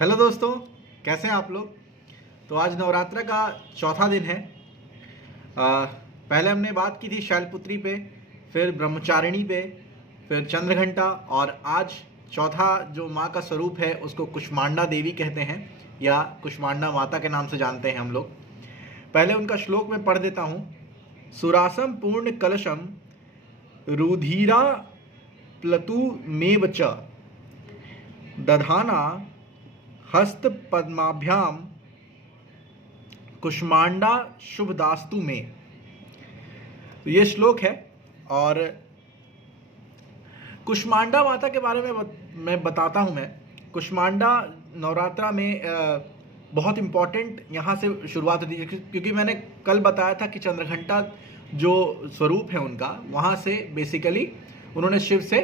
Hello दोस्तों, कैसे हैं आप लोग। तो आज नवरात्र का चौथा दिन है। पहले हमने बात की थी शैलपुत्री पे, फिर ब्रह्मचारिणी पे, फिर चंद्रघंटा, और आज चौथा जो माँ का स्वरूप है उसको कुष्मांडा देवी कहते हैं या कुष्मांडा माता के नाम से जानते हैं हम लोग। पहले उनका श्लोक मैं पढ़ देता हूँ। सुरासम पूर्ण कलशम रुधिरा प्लतु मेव च दधाना हस्त पद्माभ्याम कुष्मांडा शुभदास्तु में। तो ये श्लोक है। और कुष्मांडा माता के बारे में मैं बताता हूँ। मैं कुष्मांडा नवरात्रा में बहुत इम्पॉर्टेंट यहाँ से शुरुआत होती है, क्योंकि मैंने कल बताया था कि चंद्रघंटा जो स्वरूप है उनका, वहाँ से बेसिकली उन्होंने शिव से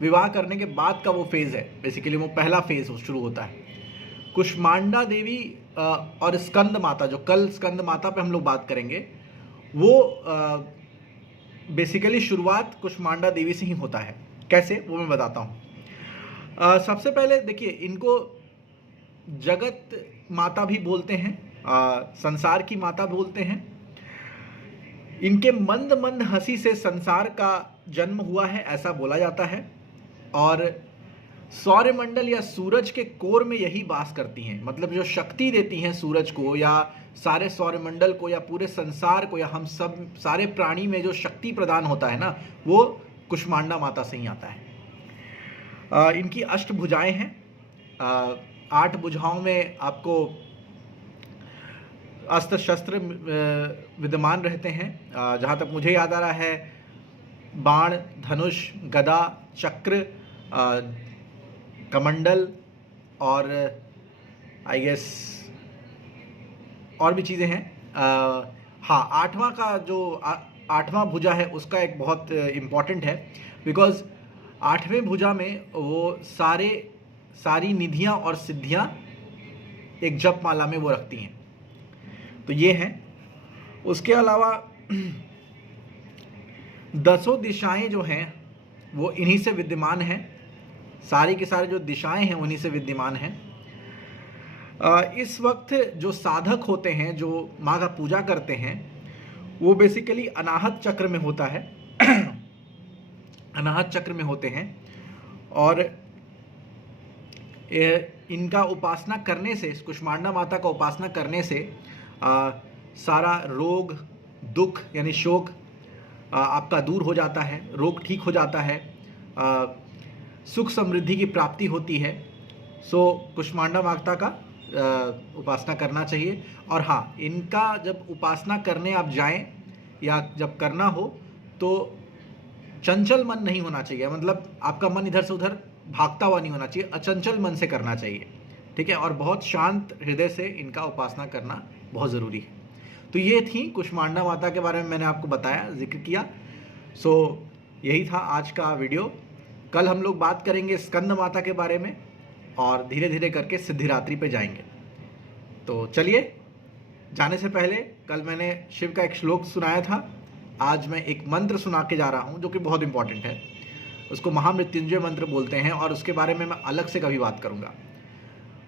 विवाह करने के बाद का वो फेज़ है। बेसिकली वो पहला फेज़ शुरू होता है। कुष्मांडा देवी और स्कंद माता, जो कल स्कंद माता पे हम लोग बात करेंगे, वो बेसिकली शुरुआत कुष्मांडा देवी से ही होता है। कैसे, वो मैं बताता हूँ। सबसे पहले देखिए, इनको जगत माता भी बोलते हैं, संसार की माता बोलते हैं। इनके मंद मंद हंसी से संसार का जन्म हुआ है, ऐसा बोला जाता है। और सौरमंडल या सूरज के कोर में यही वास करती हैं। मतलब जो शक्ति देती हैं सूरज को या सारे सौरमंडल को या पूरे संसार को या हम सब सारे प्राणी में जो शक्ति प्रदान होता है ना, वो कुष्मांडा माता से ही आता है। इनकी अष्टभुजाएं हैं। 8 भुजाओं में आपको अस्त्र शस्त्र विद्यमान रहते हैं। जहाँ तक मुझे याद आ रहा है, बाण, धनुष, गदा, चक्र, कमंडल और आई गेस और भी चीज़ें हैं। हाँ, 8वां का जो 8वां भुजा है उसका एक बहुत इम्पॉर्टेंट है, बिकॉज 8वें भुजा में वो सारी निधियाँ और सिद्धियाँ एक जप माला में वो रखती हैं। तो ये हैं। उसके अलावा 10 दिशाएं जो हैं वो इन्हीं से विद्यमान हैं। सारी की सारी जो दिशाएं हैं उन्हीं से विद्यमान हैं। इस वक्त जो साधक होते हैं, जो माँ का पूजा करते हैं, वो बेसिकली अनाहत चक्र में होता है अनाहत चक्र में होते हैं। और इनका उपासना करने से, कुष्मांडा माता का उपासना करने से सारा रोग, दुख यानी शोक आपका दूर हो जाता है, रोग ठीक हो जाता है, सुख समृद्धि की प्राप्ति होती है। सो कुष्मांडा माता का उपासना करना चाहिए। और हाँ, इनका जब उपासना करने आप जाएं या जब करना हो तो चंचल मन नहीं होना चाहिए। मतलब आपका मन इधर से उधर भागता हुआ नहीं होना चाहिए, अचंचल मन से करना चाहिए। ठीक है। और बहुत शांत हृदय से इनका उपासना करना बहुत ज़रूरी है। तो ये थी कुष्मांडा माता के बारे में मैंने आपको बताया, जिक्र किया। सो यही था आज का वीडियो। कल हम लोग बात करेंगे स्कंद माता के बारे में और धीरे धीरे करके सिद्धिरात्रि पे जाएंगे। तो चलिए, जाने से पहले कल मैंने शिव का एक श्लोक सुनाया था, आज मैं एक मंत्र सुना के जा रहा हूँ जो कि बहुत इंपॉर्टेंट है। उसको महामृत्युंजय मंत्र बोलते हैं और उसके बारे में मैं अलग से कभी बात करूँगा।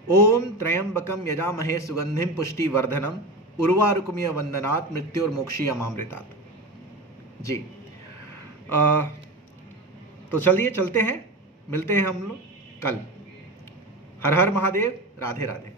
ओम त्र्यंबकम यजामहे सुगंधिम पुष्टि वर्धनम उर्वारुकमिय वंदनात् मृत्युर्मोक्षी अमामृतात्। जी। तो चलिए, चलते हैं, मिलते हैं हम लोग कल। हर हर महादेव, राधे राधे।